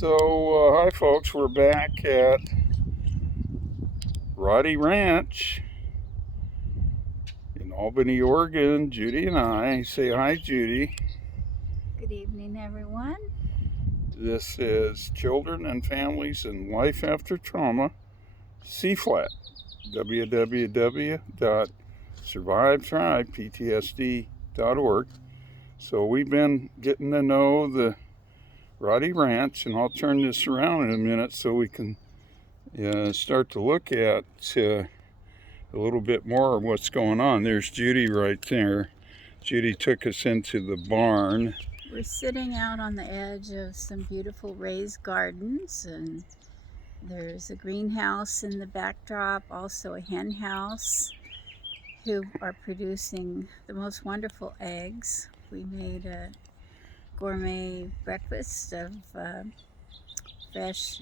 Hi folks, we're back at Roddy Ranch in Albany, Oregon. Judy and I. Say hi, Judy. Good evening, everyone. This is Children and Families and Life After Trauma, CFLAT, www.survivethriveptsd.org. So we've been getting to know the Roddy Ranch, and I'll turn this around in a minute so we can start to look at a little bit more of what's going on. There's Judy right there. Judy took us into the barn. We're sitting out on the edge of some beautiful raised gardens, and there's a greenhouse in the backdrop, also a hen house, who are producing the most wonderful eggs. We made a gourmet breakfast of fresh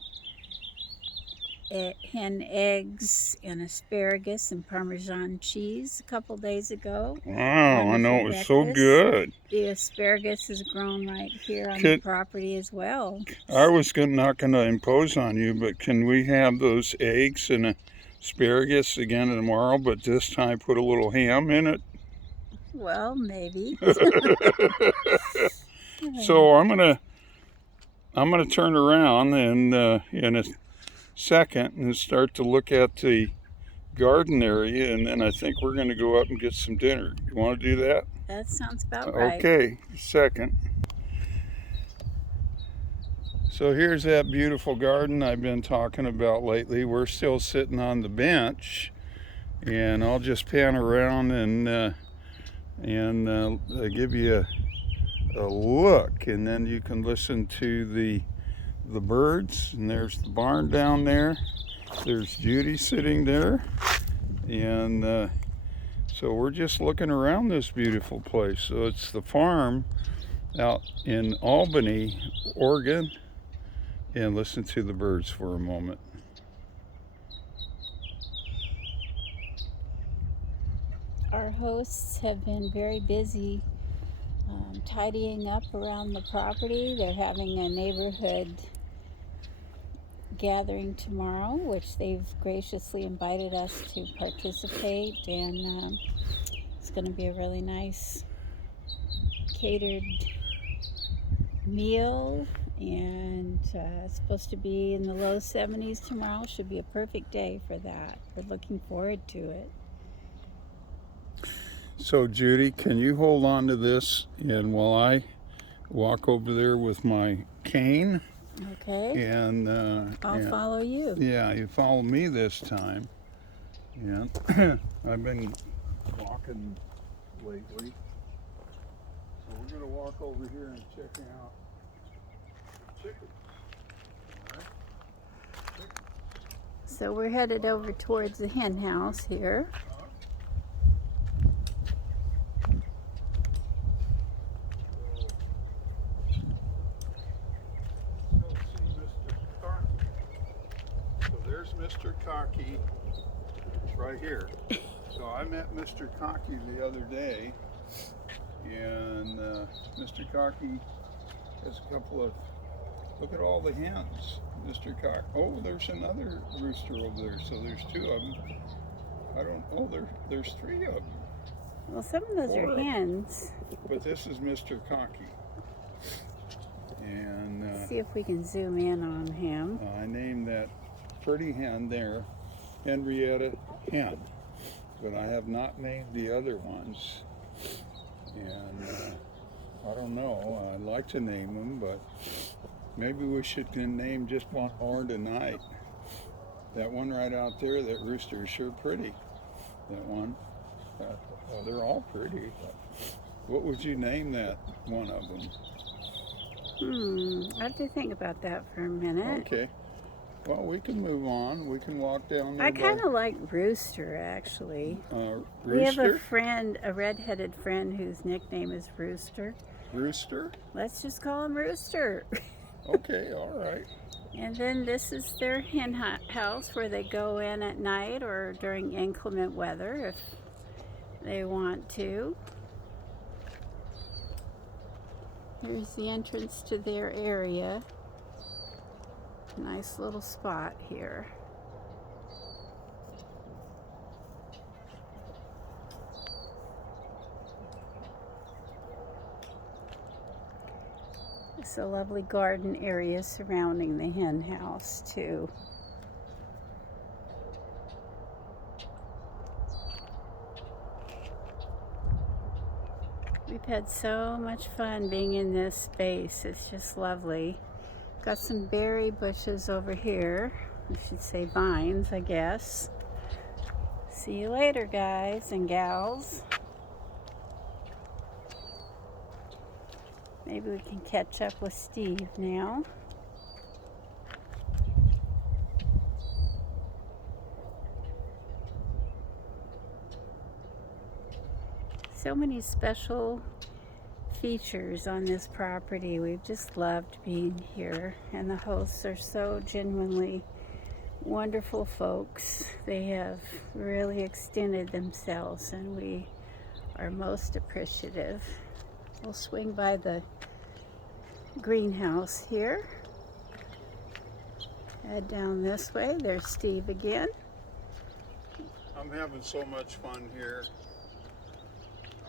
hen eggs and asparagus and Parmesan cheese a couple days ago. Wow, I know, it was breakfast. so good. The asparagus is grown right here on the property as well. I was not going to impose on you, but can we have those eggs and asparagus again tomorrow, but this time put a little ham in it? Well, maybe. So I'm gonna turn around and in a second and start to look at the garden area, and then I think we're going to go up and get some dinner. You want to do that? That sounds about right. Okay, second. So here's that beautiful garden I've been talking about lately. We're still sitting on the bench, and I'll just pan around and give you a look, and then you can listen to the birds. And there's the barn down there. There's Judy sitting there, and so we're just looking around this beautiful place. So it's the farm out in Albany, Oregon, and listen to the birds for a moment. Our hosts have been very busy tidying up around the property. They're having a neighborhood gathering tomorrow, which they've graciously invited us to participate, and it's going to be a really nice catered meal, and it's supposed to be in the low 70s tomorrow. Should be a perfect day for that. We're looking forward to it. So Judy, can you hold on to this, and while I walk over there with my cane? Okay. And I'll follow you. Yeah, you follow me this time. And I've been walking lately, so we're going to walk over here and check out chickens. All right. So we're headed over towards the hen house here. There's Mr. Cocky. It's right here. So I met Mr. Cocky the other day, and Mr. Cocky has a couple of, look at all the hens. Mr. Cock, oh, there's another rooster over there, so there's two of them. There's three of them. Well, some of those are hens. But this is Mr. Cocky. And let's see if we can zoom in on him. I named that pretty hen there Henrietta Hen, but I have not named the other ones, and I don't know, I'd like to name them, but maybe we should name just one more tonight. That one right out there, that rooster, is sure pretty. That one, well, they're all pretty, but what would you name that one of them? I have to think about that for a minute. Okay. Well, we can move on. We can walk down there. I kind of like Rooster, actually. Rooster? We have a friend, a redheaded friend, whose nickname is Rooster. Rooster? Let's just call him Rooster. Okay, all right. And then this is their hen house where they go in at night or during inclement weather if they want to. Here's the entrance to their area. Nice little spot here. It's a lovely garden area surrounding the hen house too. We've had so much fun being in this space. It's just lovely. Got some berry bushes over here. I should say vines, I guess. See you later, guys and gals. Maybe we can catch up with Steve now. So many special features on this property. We've just loved being here, and the hosts are so genuinely wonderful folks. They have really extended themselves, and we are most appreciative. We'll swing by the greenhouse here. Head down this way. There's Steve again. I'm having so much fun here.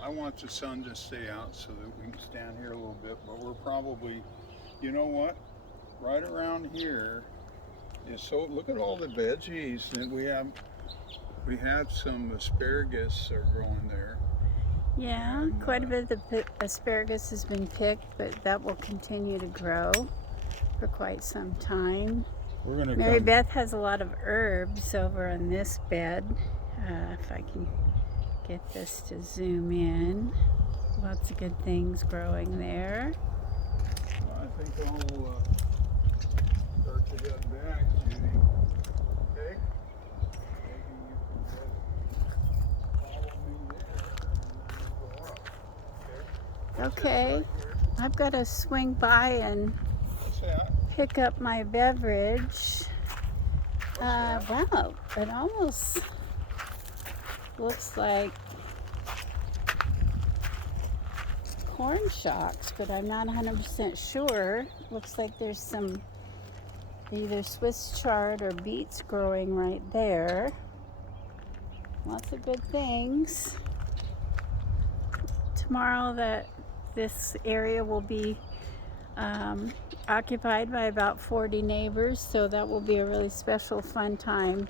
I want the sun to stay out so that we can stand here a little bit, but we're probably, you know what? Right around here is so, look at all the veggies that we have. We had some asparagus are growing there. Yeah, And, quite a bit of the asparagus has been picked, but that will continue to grow for quite some time. We're gonna Mary come. Beth has a lot of herbs over on this bed. If I can get this to zoom in. Lots of good things growing there. I think I'll start to head back, Judy. Okay? Maybe you can just follow me there and then go up. Okay? Okay, Right here. I've got to swing by and What's that? pick up my beverage. What's that? Wow, it almost looks like corn shocks, but I'm not 100% sure. Looks like there's some either Swiss chard or beets growing right there. Lots of good things. Tomorrow this area will be occupied by about 40 neighbors, so that will be a really special fun time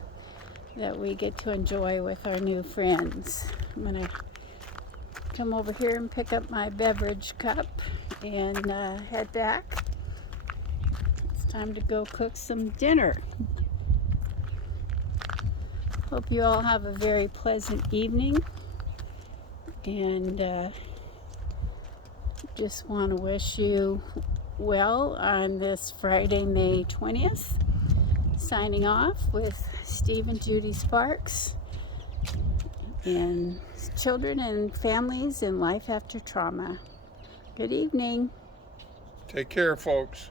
that we get to enjoy with our new friends. I'm gonna come over here and pick up my beverage cup and head back. It's time to go cook some dinner. Hope you all have a very pleasant evening, and just want to wish you well on this Friday, May 20th. Signing off with Steve and Judy Sparks and children and families in life after trauma. Good evening. Take care, folks.